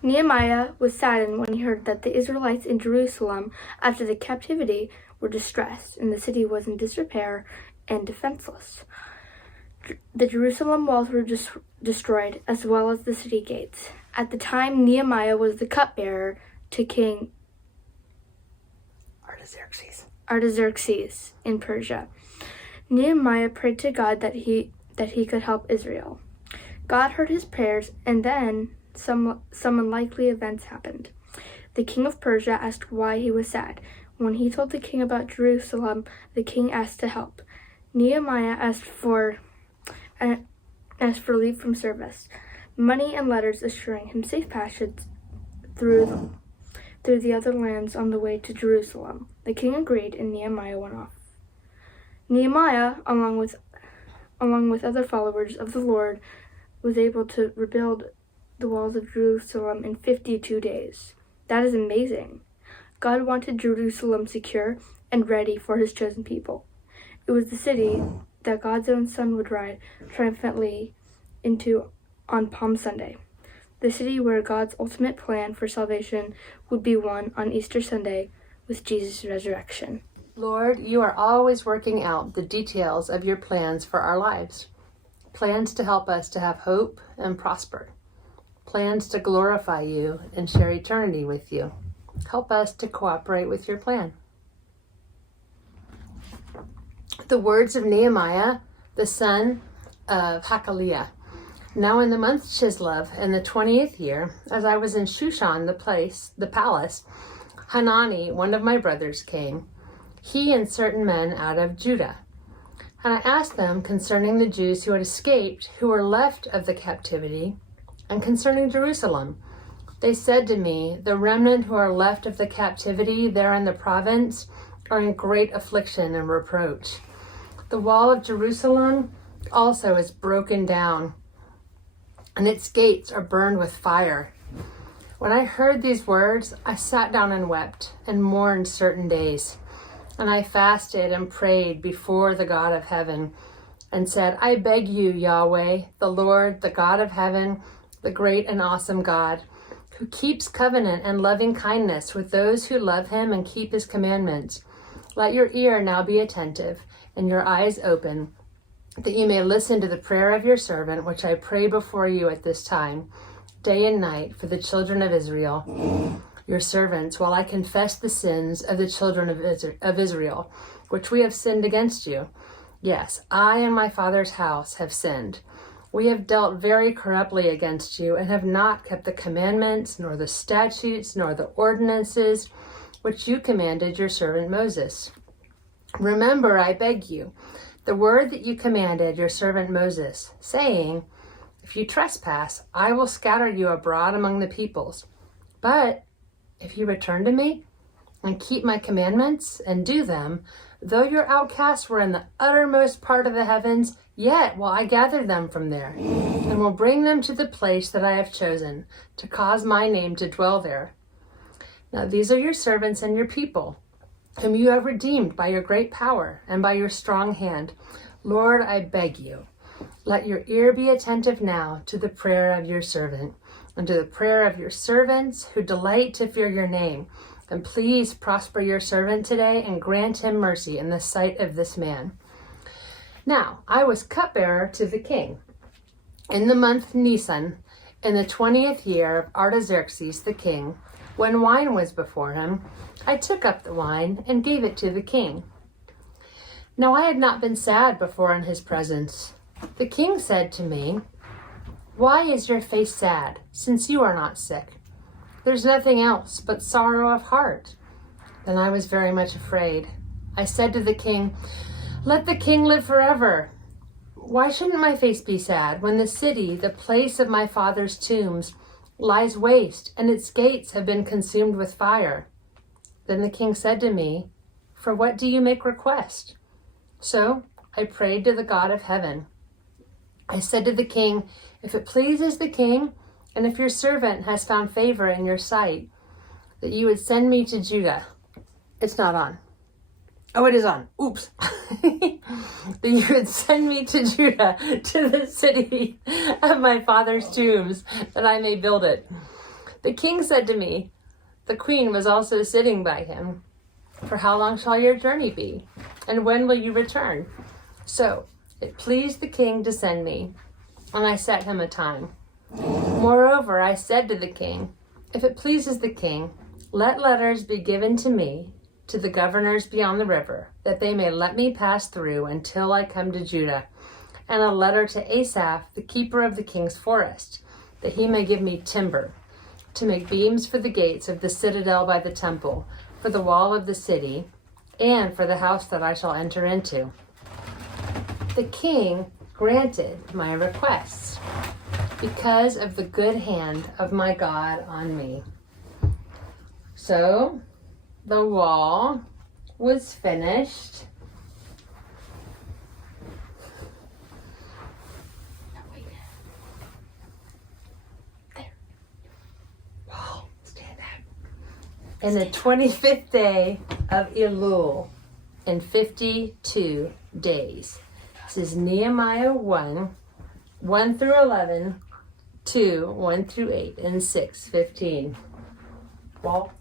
Nehemiah was saddened when he heard that the Israelites in Jerusalem, after the captivity, were distressed, and the city was in disrepair and defenseless. The Jerusalem walls were destroyed, as well as the city gates. At the time, Nehemiah was the cupbearer to King Artaxerxes in Persia. Nehemiah prayed to God that he could help Israel. God heard his prayers, and then some unlikely events happened. The king of Persia asked why he was sad. When he told the king about Jerusalem, the king asked to help. Nehemiah asked for leave from service, money and letters assuring him safe passage through the other lands on the way to Jerusalem. The king agreed, and Nehemiah went off. Nehemiah, along with other followers of the Lord, was able to rebuild the walls of Jerusalem in 52 days. That is amazing. God wanted Jerusalem secure and ready for his chosen people. It was the city that God's own son would ride triumphantly into on Palm Sunday. The city where God's ultimate plan for salvation would be won on Easter Sunday with Jesus' resurrection. Lord, you are always working out the details of your plans for our lives. Plans to help us to have hope and prosper. Plans to glorify you and share eternity with you. Help us to cooperate with your plan. The words of Nehemiah, the son of Hakaliah. Now in the month Chislev, in the 20th year, as I was in Shushan, the palace, Hanani, one of my brothers, came, he and certain men out of Judah. And I asked them concerning the Jews who had escaped, who were left of the captivity, and concerning Jerusalem. They said to me, the remnant who are left of the captivity there in the province are in great affliction and reproach. The wall of Jerusalem also is broken down, and its gates are burned with fire. When I heard these words, I sat down and wept and mourned certain days. And I fasted and prayed before the God of heaven and said, I beg you, Yahweh, the Lord, the God of heaven, the great and awesome God, who keeps covenant and loving kindness with those who love him and keep his commandments. Let your ear now be attentive and your eyes open, that you may listen to the prayer of your servant, which I pray before you at this time, day and night, for the children of Israel, your servants, while I confess the sins of the children of Israel, which we have sinned against you. Yes, I and my father's house have sinned. We have dealt very corruptly against you, and have not kept the commandments, nor the statutes, nor the ordinances, which you commanded your servant Moses. Remember, I beg you, the word that you commanded your servant Moses, saying, if you trespass, I will scatter you abroad among the peoples. But if you return to me and keep my commandments and do them, though your outcasts were in the uttermost part of the heavens, yet will I gather them from there, and will bring them to the place that I have chosen, to cause my name to dwell there. Now these are your servants and your people, whom you have redeemed by your great power and by your strong hand. Lord, I beg you, let your ear be attentive now to the prayer of your servant, and to the prayer of your servants who delight to fear your name. And please prosper your servant today and grant him mercy in the sight of this man. Now, I was cupbearer to the king. In the month Nisan, in the 20th year of Artaxerxes the king, when wine was before him, I took up the wine and gave it to the king. Now I had not been sad before in his presence. The king said to me, why is your face sad, since you are not sick? There's nothing else but sorrow of heart. Then I was very much afraid. I said to the king, let the king live forever. Why shouldn't my face be sad when the city, the place of my father's tombs, lies waste and its gates have been consumed with fire? Then the king said to me, for what do you make request? So I prayed to the God of heaven. I said to the king, if it pleases the king, and if your servant has found favor in your sight, that you would send me to Judah. It's not on. Oh, it is on. Oops. That you would send me to Judah, to the city of my father's tombs, that I may build it. The king said to me, the queen was also sitting by him, for how long shall your journey be? And when will you return? So it pleased the king to send me, and I set him a time. Moreover, I said to the king, if it pleases the king, let letters be given to me, to the governors beyond the river, that they may let me pass through until I come to Judah, and a letter to Asaph, the keeper of the king's forest, that he may give me timber, to make beams for the gates of the citadel by the temple, for the wall of the city, and for the house that I shall enter into. The king granted my requests, because of the good hand of my God on me. So the wall was finished. In the 25th day of Elul, in 52 days. This is Nehemiah 1, 1 through 11, 2, 1 through 8, and 6, 15. Wall